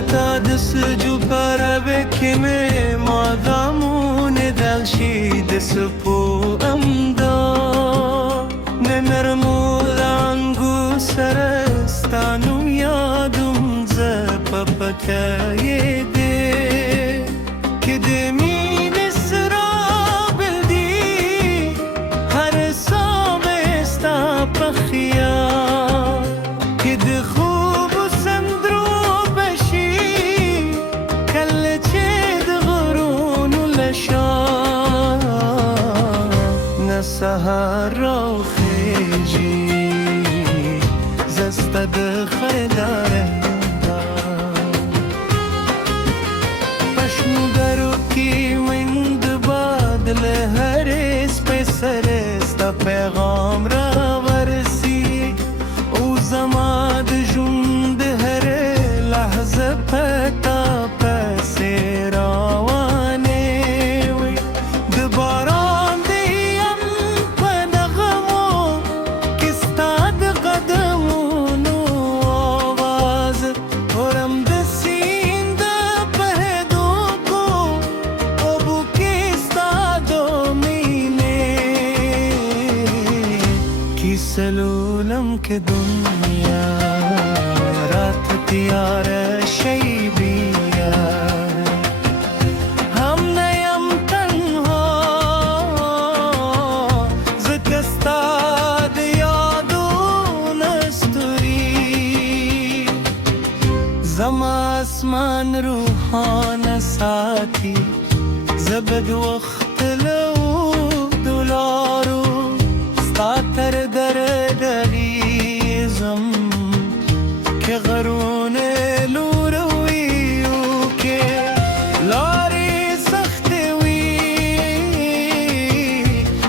تا دس جو پاره کمه مادامون دلشی دس پو امدا نمرمولانگو سرستانو یادم زپپکای ده که دمی نسرا بلدی هر سام استا پخیا که دخوب و سندرو بشی کل چه دغرون و لشا نسهر را خیجی زسته دخل داره هر اسم سرستا پیغام را ورسی او زمان جند هر لحظه پتا پسی روانه وی دباران دیم پنغمو کستاد قدمونو آواز ورم دسین دا پهدو کو ابو سلولم که دنیا رات تیار شی بیا هم نیم تنها زکستاد یادون استوری زما اسمان روحان ساتی زبد وقت لو دولارو تر در دریزم که غرون لوروی و که لاری سخت وی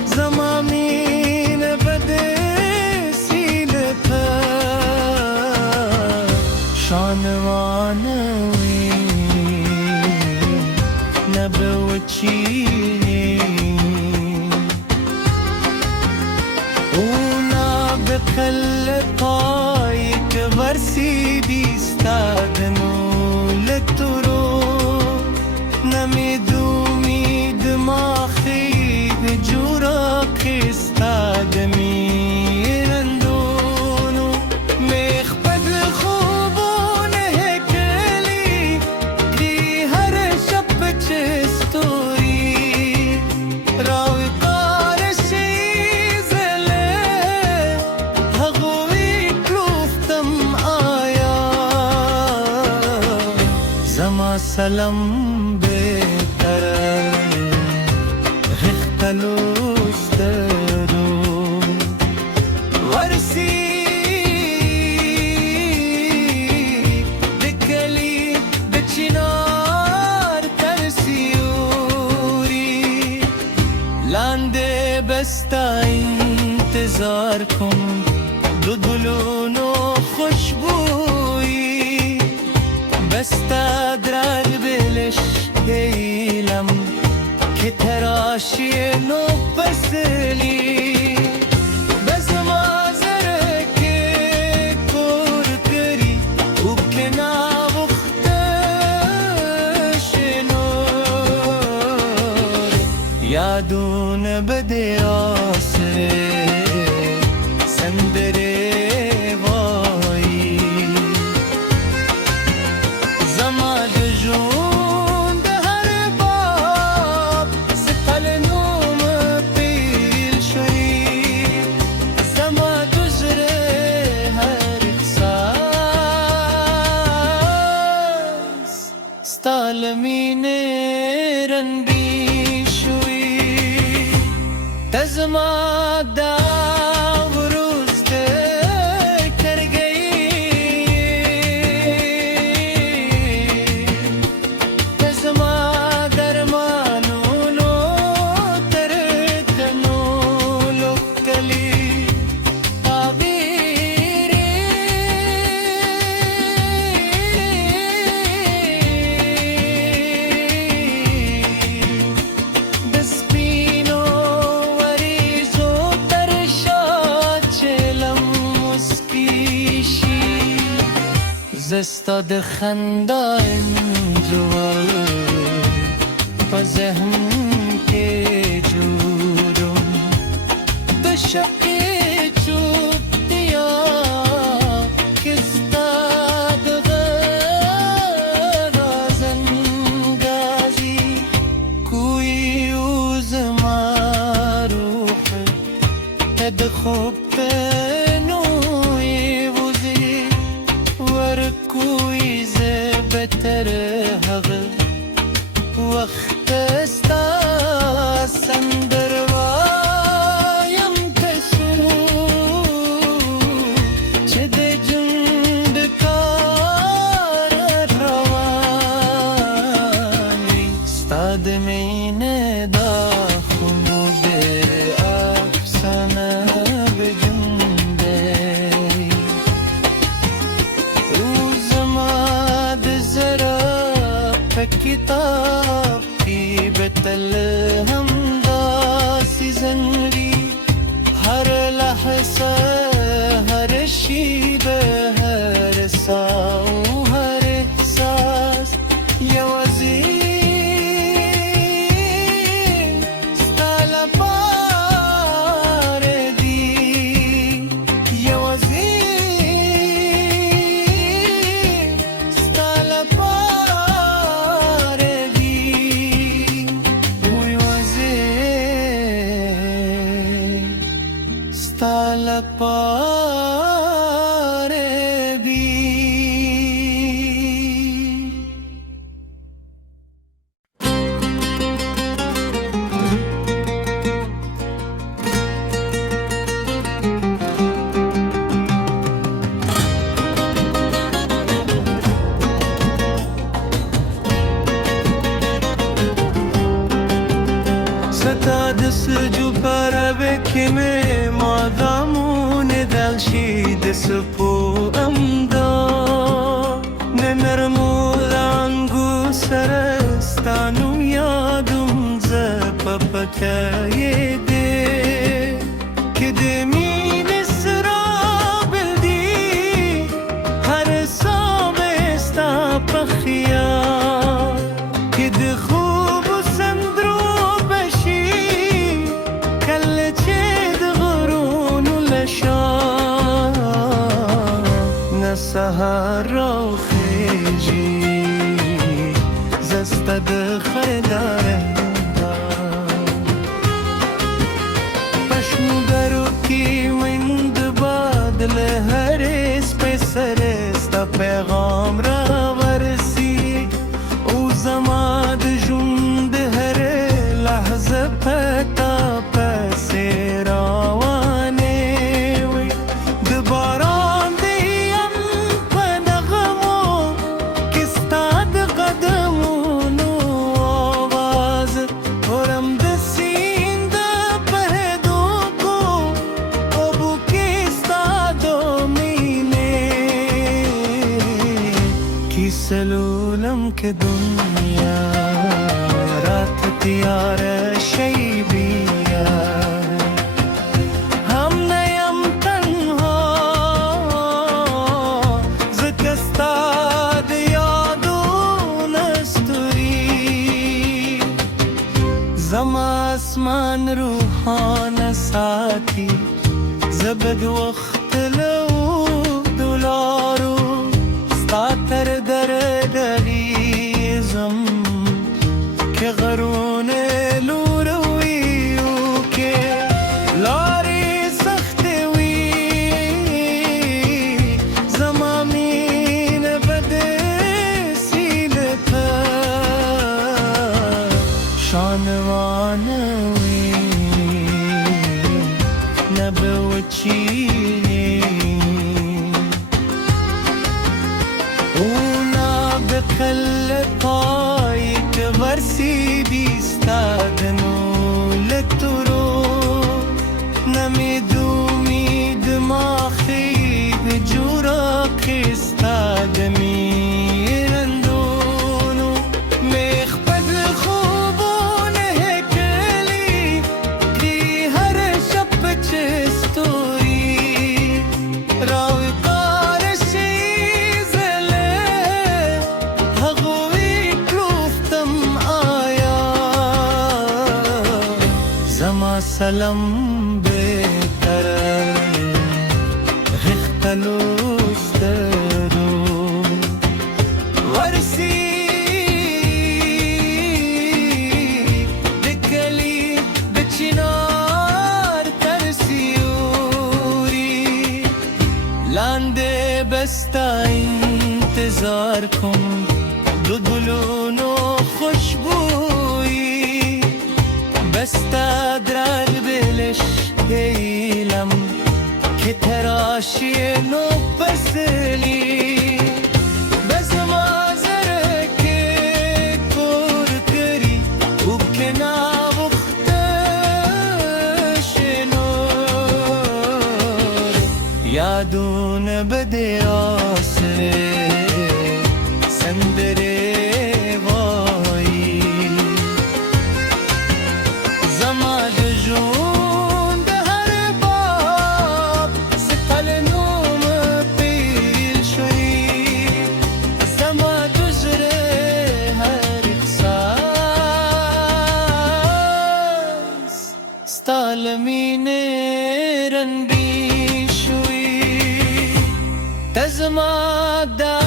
زمامین بدسی لپا شانوانوی نبوچی خل پایک ورسی بیستادنو لترو نمیدومی دماغی جورا کستادمی رندونو میخبد خوبون هکلی دی هر شب چستوری راوی سلام بهتر اختلوش درو ورسی دکلی بچینار ترسیوری لانده بستا انتظار کن دو گلونو خوشبویی بستا درال بلش دیلم که تراشی نو پسلی بس مازره که کور کری او که ناوختشنور یادون بده آسره سندره ستالمین رنبی شوی تز زستاد خندا انجوال و ذهن که جورم بشقی چوب دیا کستاد غرازن گازی کوی اوز معروف هد خوب نوی وزی ور کوی زبتر هغ وقت استا سندر وایم تسو چه ده جند کار روانی ستاد مینه دا خمود افسانه بجنده روزما دزرا کتاب کی بتل هم داسی زنری هر لحظه هر شیبه هر ساو هر احساس یوازی ستال پار دی یوازی ستال پار دی ویوازی ستال پار دی ستاد سجو para bekime madamun dalshi despo amda nemermulan gusarastanu yadum zapapakayede kedemin isra bildi har samesta pakhya ked خوب سندرو سهر و خیجی زستد خیلارم پشمو درو کی وند بادل هر اسپسر استا پیغام را ورسی او زماد جند هر لحظه پتا پسی روانه وی دبارا سلولم که دنیا رات تیار شی بیا هم نیم تنها زکستاد یادون استوری زما اسمان روحان ساتی زبد وقت لو دولارو ستاتر در دریزم که غرون لوروی و که لاری سخت وی زمامین بد سیلتا شانوان وی نبوچی خل پایت ورسی بیستادنو لترو نمید امید ما خید جورا خستادمی رندونو میخبد خوبون هکلی دی هر شب چستوری راوی قارشی زلی سلام بهتره اختلوسترو ورسی دکلی بچینار ترسیوری لانده بستا انتظار کن دودلونو خوشبویی بستا درد بلش ایلم که تراشی نو پسلی بزما زرکی کور کری او که ناوختشنور یادون بده آسره سندره وایی زما دجون ده هر باب ستل نوم پیل شوی زما دجره هر احساس ستالمینه رنبی شوی تزما دا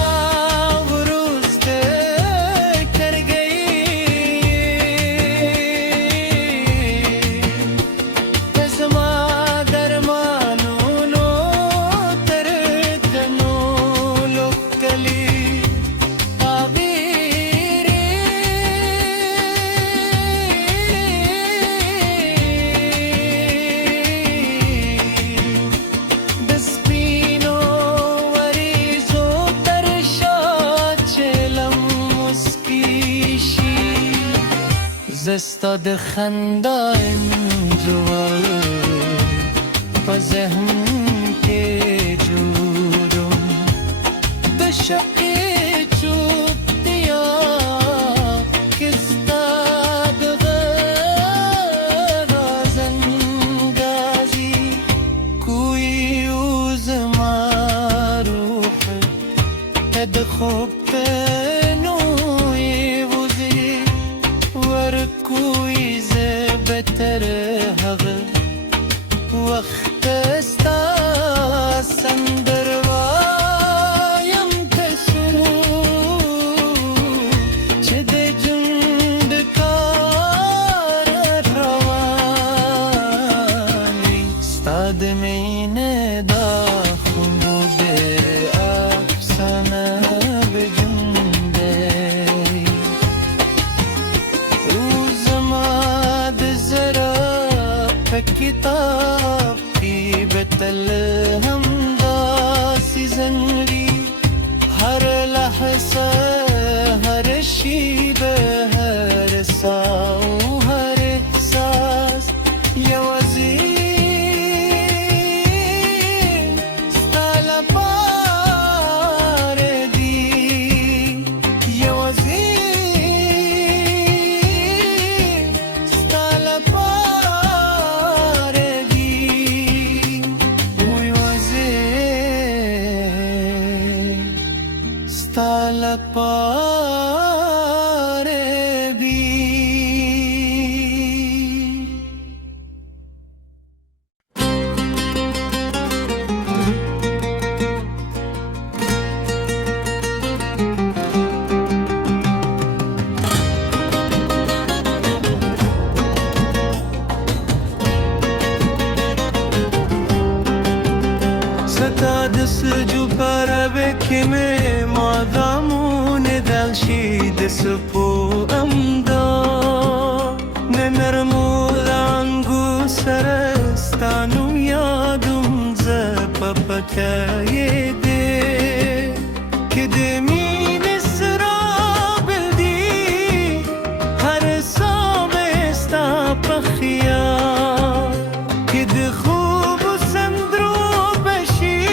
زستا د خندا انجوار په ذهن کې جوړم د شقې چوپتیا کې ستا د غاز اندازي کوئی او زما روح ته د خوب کوئی زبتر هغه وخت استا سندر وایم تسو چې د جند کار رواني ستاد مینه دا خوب افسانه کتاب کی بتل هم داسی زنری هر لحظه هر شیبه هر ساو هر احساس یوازی ستال پار دی یوازی ستال پار پاره بی ستادس جو پاره بکمه مادامون دلشی دسپو امدا ننرمو لانگو سرستانو یادم زپپکای ده که دمین سرا بلدی هر سام استا پخیا که دخوب و سندرو بشی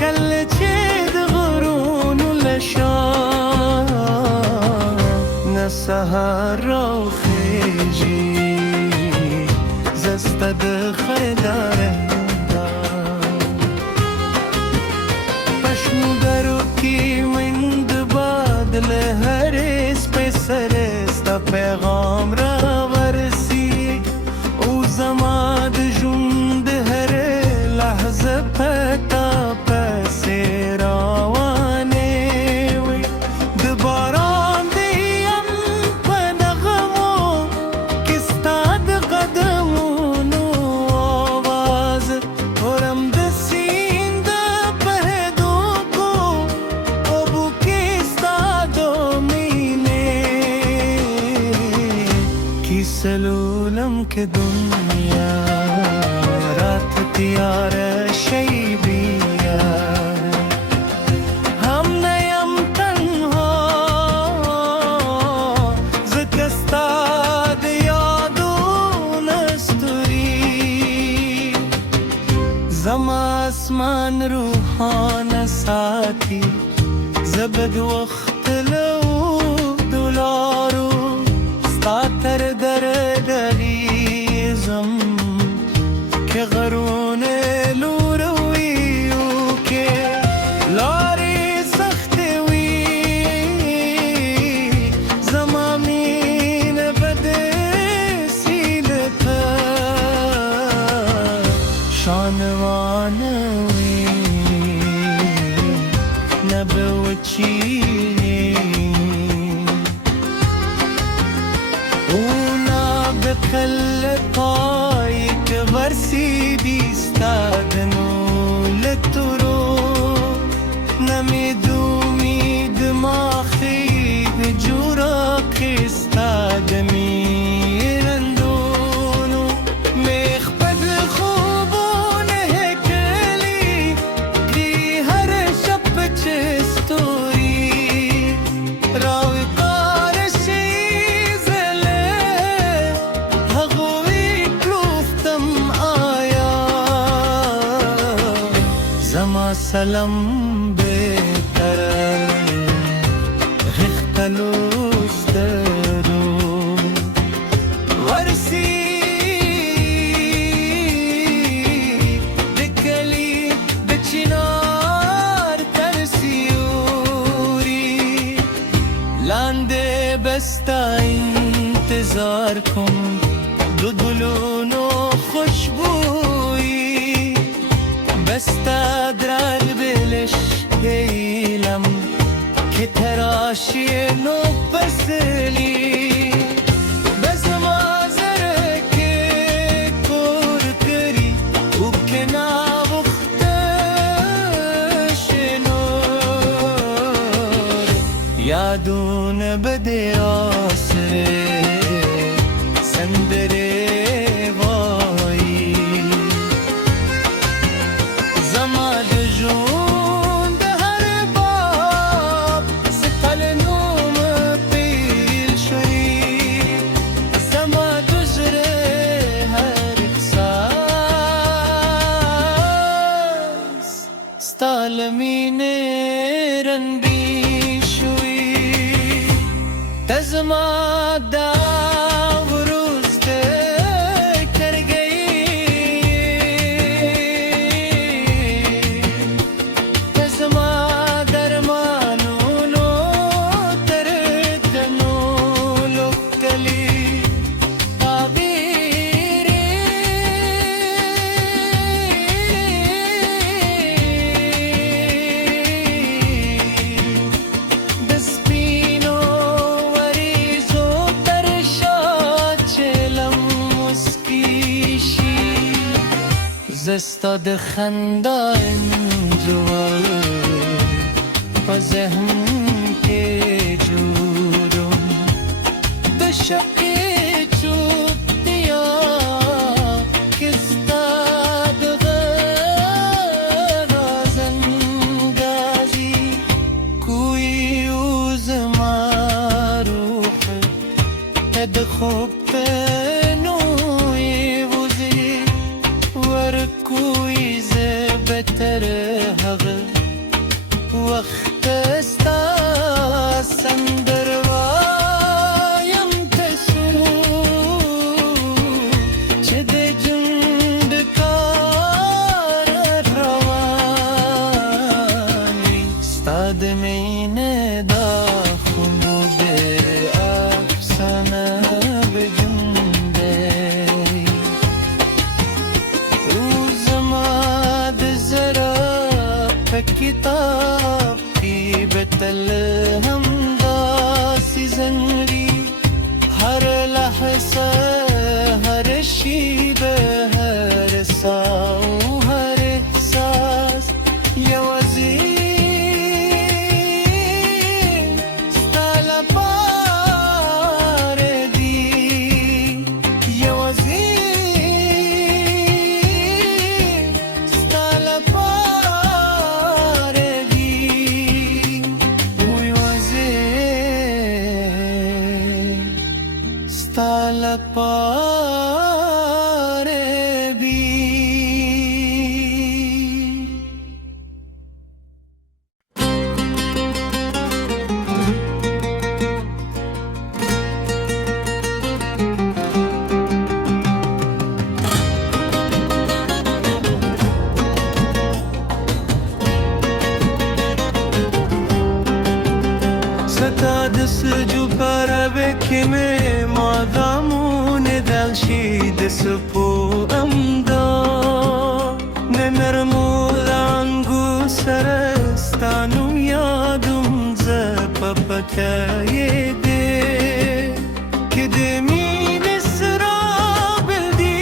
کل چه دغرون لشا نسهر و خیجی زستا دخداره پیغام را ورسی او که دنیا رات تیار شی بیا هم نیم تنها زکستاد یادون استوری زما اسمان روحان ساتی زبد وقت لو دولارو ستاتر دردریزم که غرون لورویو که لاری سختوی زمامین بدسیلتا شانوانوی نبوچی بخل طايك غرسي بيستاذنوا للطرق نميدو ميد ماخي بجورك استادمي رندونو مخبد خوبون هكلي دي هر شب چستوري راوي زما سلام بهتر اختلوسترو ورسی دکلی بچینار ترسیوری لانده بستا انتظار کن دو دلونو خوشبویی بستا درد بلش گیلم که تراشی نو پسلی بس مازرکه کور کری او که ناوختشنور یادون بده آسره سندره ستالمینه رن بیشوی تزما دا ورسته کرگی تزما درمانو لو تردنو لکلی زستاد خندا انجوال و ذهن که جورم دشکی چوب دیا کستاد غرازن گازی کوی اوز ماروح هد خوب نوی وزی ورکوی زبتر هغ وقت استا سندر وایم تسو چه ده جند کار روانی ستاد مینه دا خوب افسانه بجنده کتاب کی بتل هم داسی زنری هر لحظه هر شیبه هر ساو هر احساس یوازی ستال پار دی یوازی پاره بی Sju para bekime madamun dalshi desupu amda nenermulangu sarastanu yadum zapapakayede kidemi nisra bildi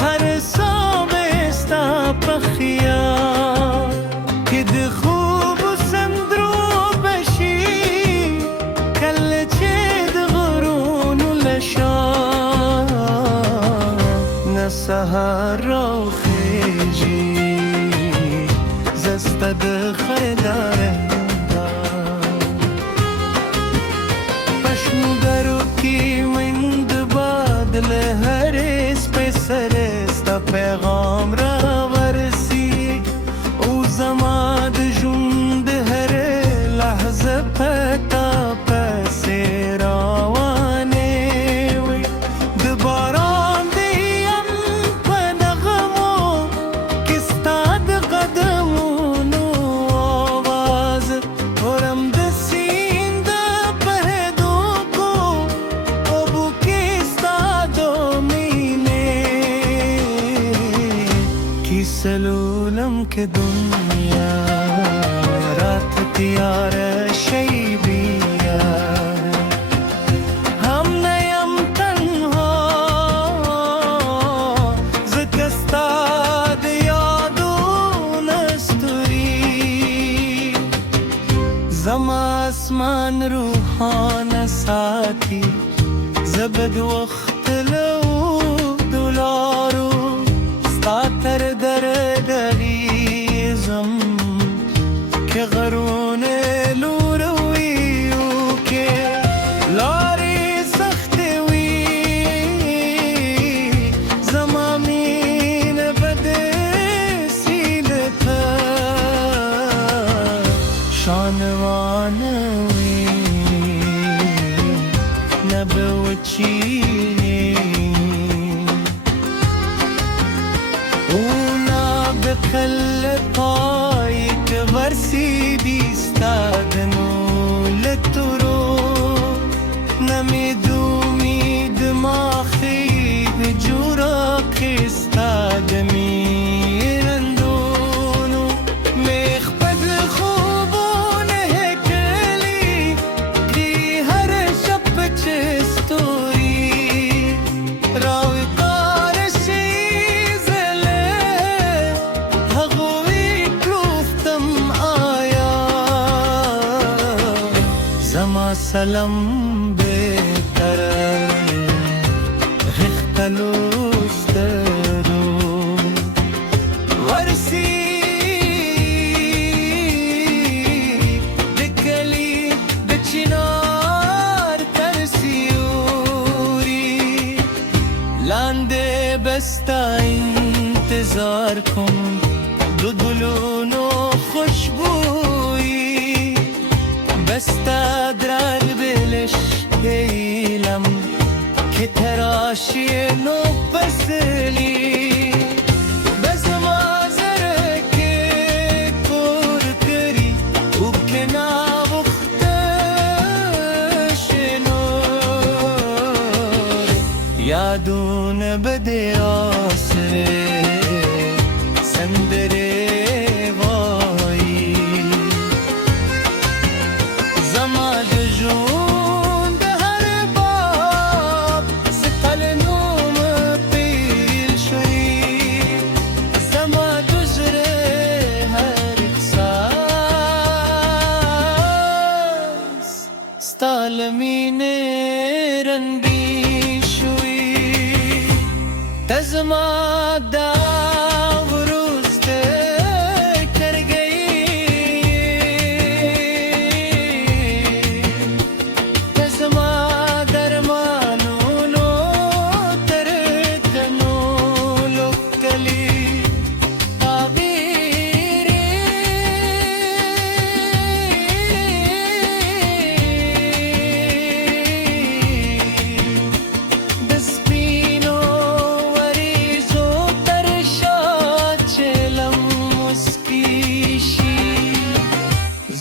har samesta pakhiya kid khub sandro سهر خیجی زستد خیداره پشم درو کی مند بادل هرس پسرستا پیغام را ورسی او زماد جند هر لحظه پتا پسی راوانه وی دبارا سلولم که دنیا رات تیار شی بیا هم نیم تنها زکستاد یادون استوری زما اسمان روحان ساتی زبد وقت لو دولارو ستاتر در دریزم که غرون لوروی و که لاری سخت وی زمامین بد سیلتا شانوان وی نبوچی خل پایک ورسیدی استادنو لترو نمیدومید ما خیب جورا خستادمی رندونو میخبد خوبون هکلی دی هر شب چستوری راوی سلام بهتر اختلوس درو ورسی دکلی دچینار ترسیوری لانده بستا انتظار کن دو دلونو خوشبویی بستا درد بلش ایلم که تراشی نو پسلی بس مازرکه پر کری او که ناوختشنور یادون بده آسره سندره ستالمینه رنبی شوی تزما دا ورسته کرگئی تزما درمانو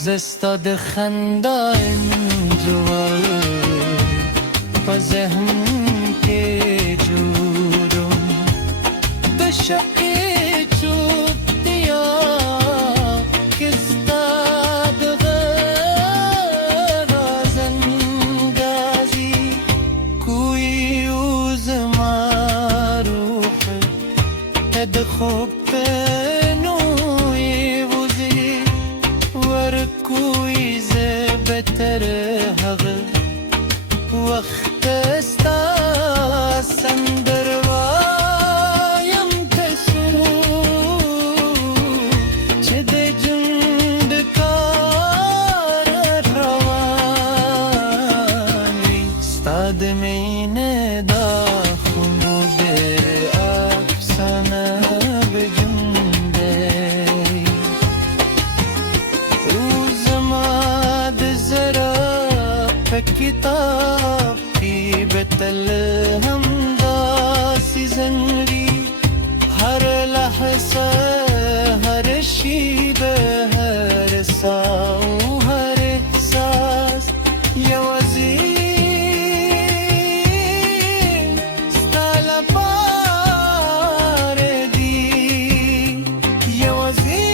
زستاد خندا انجوال و ذهن که جورم به شب چوب دیا کستاد غرازن گازی کوی اوز معروف هد خوب نوی وزی ور کوی زبتر هغ وقت استا سندر وایم تسو چه ده جند کار روانی ستاد مینه دا خونو بر افسانه بجنده روز ما دزرا کتاب کی بتل هم داسی زنری هر لحظه هر شیبه هر ساو هر احساس یوازی ستال پار دی یوازی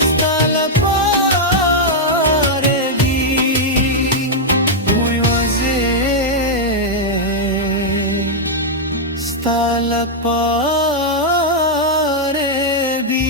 ستال پار دی ویوازی ستال پار بی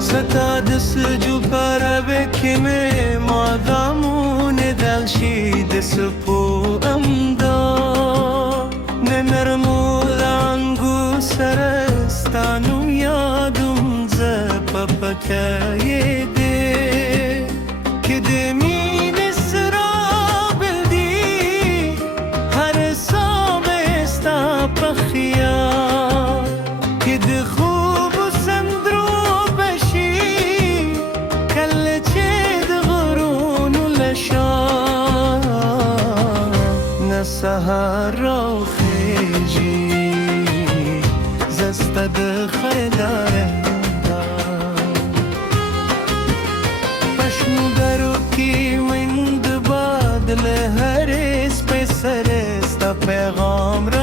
ستاد سجو پربه کمه مادامون دلشی دسپو امدا ننرمولانگو سرستانو یادم زپپکای ده که دمین سرا بلدی هر سام استا پخیار که ده خوب و سندرو بشی کل چه ده غرون و لشان نسهر را خیجی زسته ده خیداره پشمو کی من دبادل هر اس په سر ستا پیغام را